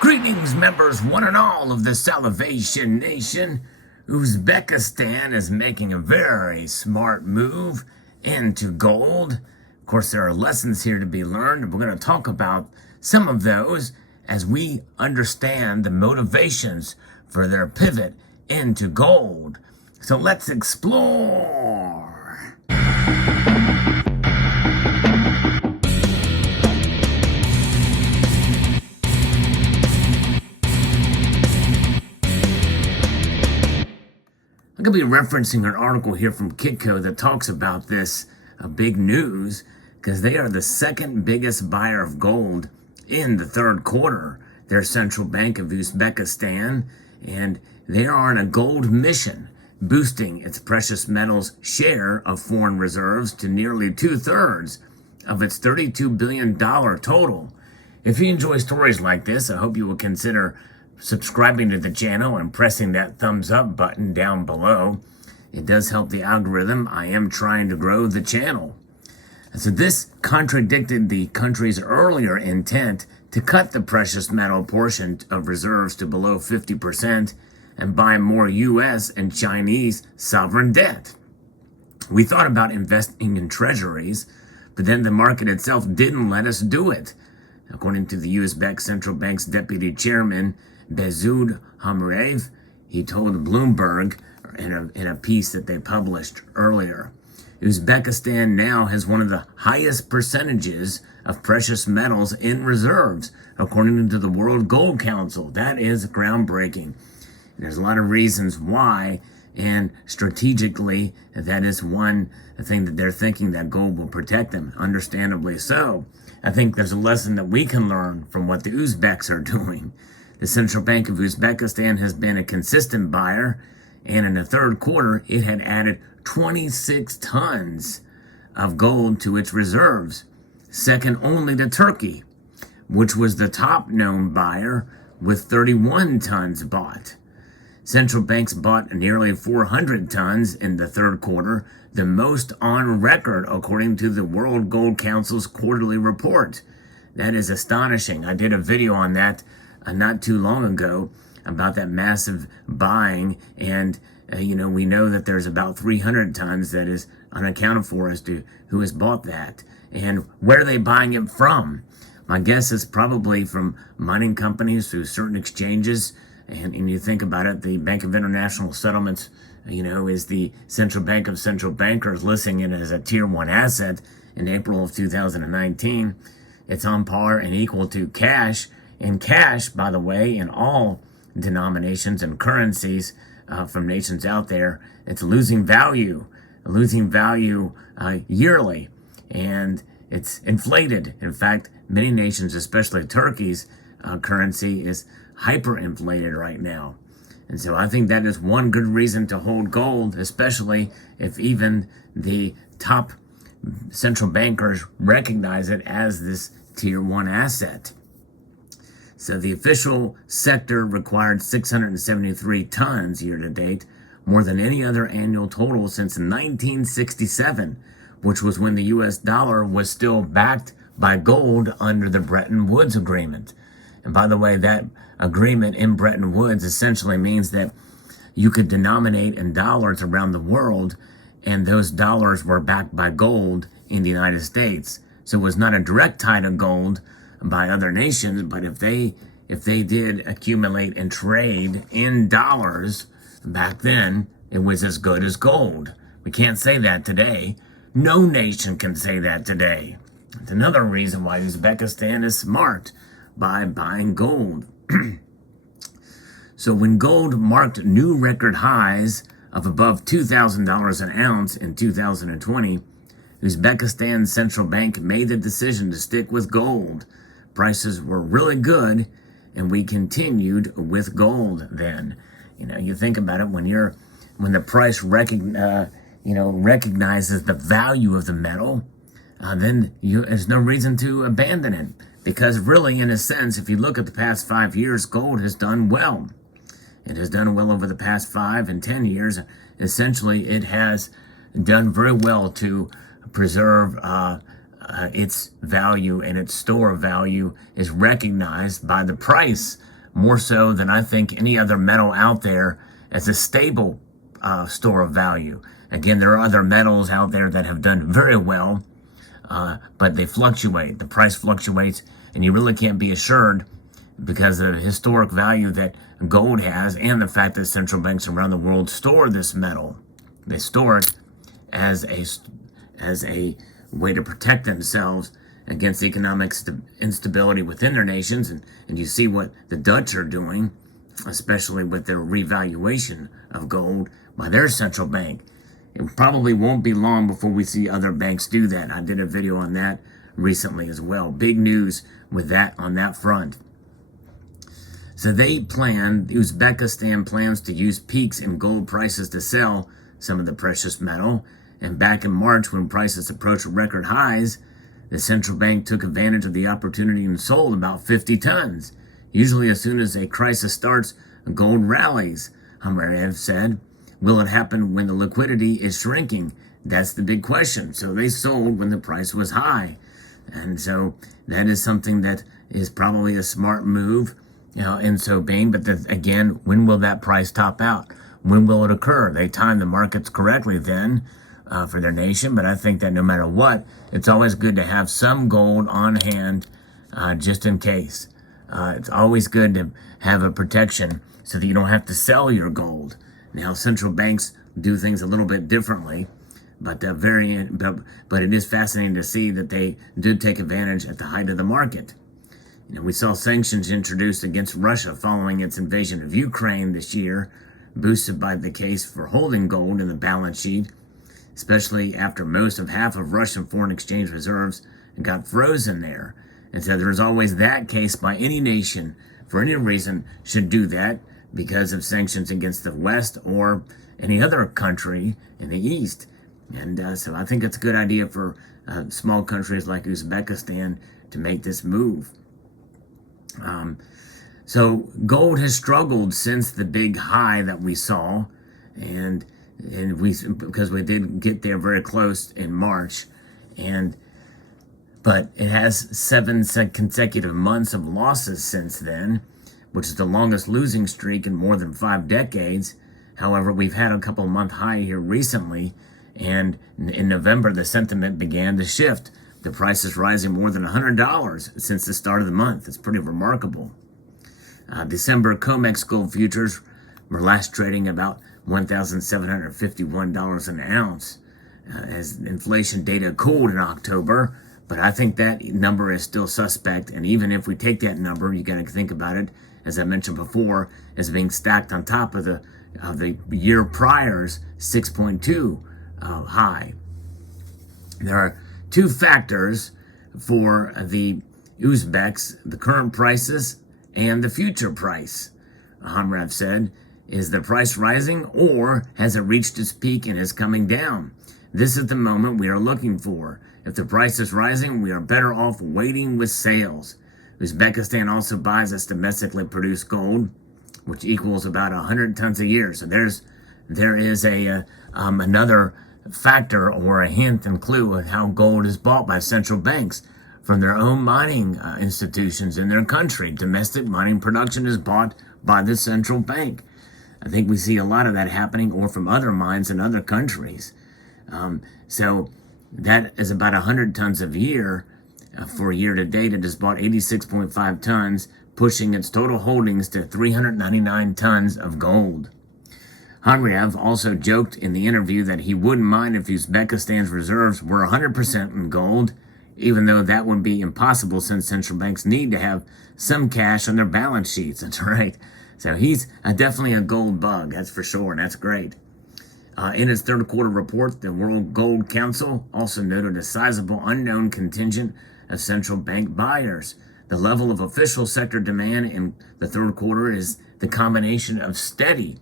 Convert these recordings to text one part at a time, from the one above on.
Greetings, members, one and all of the Salivation Nation. Uzbekistan is making a very smart move into gold. Of course, there are lessons here to be learned. We're going to talk about some of those as we understand the motivations for their pivot into gold. So let's explore. I'm going to be referencing an article here from Kitco that talks about this big news because they are the second biggest buyer of gold in the third quarter. Their central bank of Uzbekistan, and they are on a gold mission, boosting its precious metals share of foreign reserves to nearly 2/3 of its $32 billion total. If you enjoy stories like this, I hope you will consider subscribing to the channel and pressing that thumbs up button down below. It does help the algorithm. I am trying to grow the channel. So this contradicted the country's earlier intent to cut the precious metal portion of reserves to below 50% and buy more U.S. and Chinese sovereign debt. We thought about investing in treasuries, but then the market itself didn't let us do it. According to the Uzbek Central Bank's deputy chairman, Behzod Hamreev, he told Bloomberg in a piece that they published earlier. Uzbekistan now has one of the highest percentages of precious metals in reserves, according to the World Gold Council. That is groundbreaking. And there's a lot of reasons why, and strategically, that is one thing that they're thinking that gold will protect them, understandably so. I think there's a lesson that we can learn from what the Uzbeks are doing. The Central Bank of Uzbekistan has been a consistent buyer, and in the third quarter, it had added 26 tons of gold to its reserves, second only to Turkey, which was the top known buyer with 31 tons bought. Central banks bought nearly 400 tons in the third quarter, the most on record according to the World Gold Council's quarterly report. That is astonishing. I did a video on that not too long ago about that massive buying, and we know that there's about 300 tons that is unaccounted for as to who has bought that and where are they buying it from. My guess is probably from mining companies through certain exchanges, and you think about it, the Bank of International Settlements is the central bank of central bankers, listing it as a tier 1 asset in April of 2019. It's on par and equal to cash. And cash, by the way, in all denominations and currencies from nations out there, it's losing value yearly, and it's inflated. In fact, many nations, especially Turkey's currency, is hyperinflated right now. And so I think that is one good reason to hold gold, especially if even the top central bankers recognize it as this tier 1 asset. So the official sector required 673 tons year to date, more than any other annual total since 1967, which was when the U.S. dollar was still backed by gold under the Bretton Woods Agreement. And by the way, that agreement in Bretton Woods essentially means that you could denominate in dollars around the world, and those dollars were backed by gold in the United States. So it was not a direct tie to gold by other nations, but if they did accumulate and trade in dollars back then, it was as good as gold. We can't say that today. No nation can say that today. It's another reason why Uzbekistan is smart by buying gold. So when gold marked new record highs of above $2,000 an ounce in 2020, Uzbekistan's central bank made the decision to stick with gold. Prices were really good, and we continued with gold then. You think about it, when the price recognizes the value of the metal, then there's no reason to abandon it. Because really, in a sense, if you look at the past 5 years, gold has done well. It has done well over the past 5 and 10 years. Essentially, it has done very well to preserve its value, and its store of value is recognized by the price more so than I think any other metal out there as a stable store of value. Again, there are other metals out there that have done very well, but they fluctuate. The price fluctuates, and you really can't be assured because of the historic value that gold has and the fact that central banks around the world store this metal. They store it as a way to protect themselves against economic instability within their nations. And you see what the Dutch are doing, especially with their revaluation of gold by their central bank. It probably won't be long before we see other banks do that. I did a video on that recently as well. Big news with that on that front. So Uzbekistan plans to use peaks in gold prices to sell some of the precious metal. And back in March, when prices approached record highs, the central bank took advantage of the opportunity and sold about 50 tons. Usually as soon as a crisis starts, gold rallies, Hamrev said. Will it happen when the liquidity is shrinking? That's the big question. So they sold when the price was high. And so that is something that is probably a smart move, in so being. But again, when will that price top out? When will it occur? They timed the markets correctly then for their nation. But I think that no matter what, it's always good to have some gold on hand just in case. It's always good to have a protection so that you don't have to sell your gold. Now, central banks do things a little bit differently, but it is fascinating to see that they did take advantage at the height of the market. We saw sanctions introduced against Russia following its invasion of Ukraine this year, boosted by the case for holding gold in the balance sheet, especially after half of Russian foreign exchange reserves got frozen there. And so there's always that case by any nation, for any reason, should do that because of sanctions against the West or any other country in the East. And so I think it's a good idea for small countries like Uzbekistan to make this move. So gold has struggled since the big high that we saw, because we did get there very close in March, but it has 7 consecutive months of losses since then, which is the longest losing streak in more than 5 decades. However, we've had a couple month high here recently, and in November, the sentiment began to shift. The price is rising more than $100 since the start of the month. It's pretty remarkable. December COMEX gold futures were last trading about $1,751 an ounce as inflation data cooled in October. But I think that number is still suspect. And even if we take that number, you got to think about it, as I mentioned before, as being stacked on top of the year prior's 6.2 high. There are 2 factors for the Uzbeks: the current prices and the future price. Hamrev said, is the price rising or has it reached its peak and is coming down? This is the moment we are looking for. If the price is rising, we are better off waiting with sales. Uzbekistan also buys its domestically produced gold, which equals about 100 tons a year. So there is another factor or a hint and clue of how gold is bought by central banks from their own mining institutions in their country. Domestic mining production is bought by the central bank. I think we see a lot of that happening, or from other mines in other countries. So that is about 100 tons a year. For year to date, it has bought 86.5 tons, pushing its total holdings to 399 tons of gold. Hamrev also joked in the interview that he wouldn't mind if Uzbekistan's reserves were 100% in gold, even though that would be impossible since central banks need to have some cash on their balance sheets. That's right. So he's definitely a gold bug, that's for sure, and that's great. In its third quarter report, the World Gold Council also noted a sizable unknown contingent of central bank buyers. The level of official sector demand in the third quarter is the combination of steady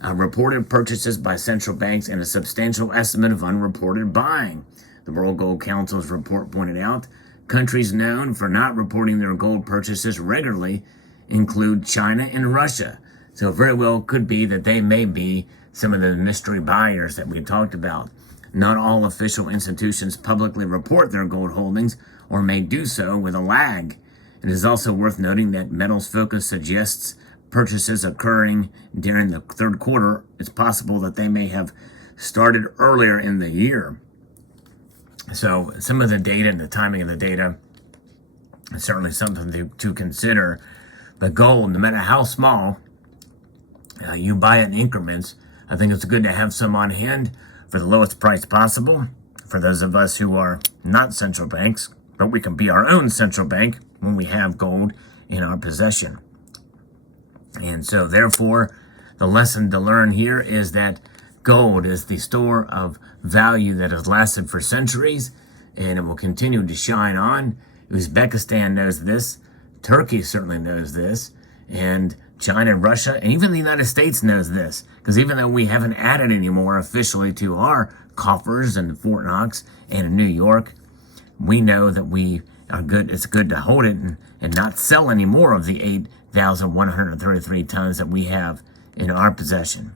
reported purchases by central banks and a substantial estimate of unreported buying. The World Gold Council's report pointed out countries known for not reporting their gold purchases regularly include China and Russia. So it very well could be that they may be some of the mystery buyers that we talked about. Not all official institutions publicly report their gold holdings, or may do so with a lag. It is also worth noting that Metals Focus suggests purchases occurring during the third quarter. It's possible that they may have started earlier in the year. So some of the data and the timing of the data is certainly something to consider. But gold, no matter how small, you buy it in increments. I think it's good to have some on hand for the lowest price possible. For those of us who are not central banks, but we can be our own central bank when we have gold in our possession. And so therefore, the lesson to learn here is that gold is the store of value that has lasted for centuries, and it will continue to shine on. Uzbekistan knows this. Turkey certainly knows this. And China, Russia, and even the United States knows this. Because even though we haven't added any more officially to our coffers in Fort Knox and in New York, we know that we are good. It's good to hold it and not sell any more of the 8,133 tons that we have in our possession.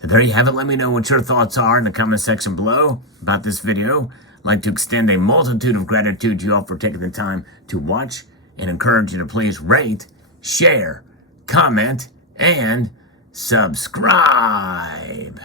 So there you have it. Let me know what your thoughts are in the comment section below about this video. I'd like to extend a multitude of gratitude to you all for taking the time to watch and encourage you to please rate, share, comment, and subscribe.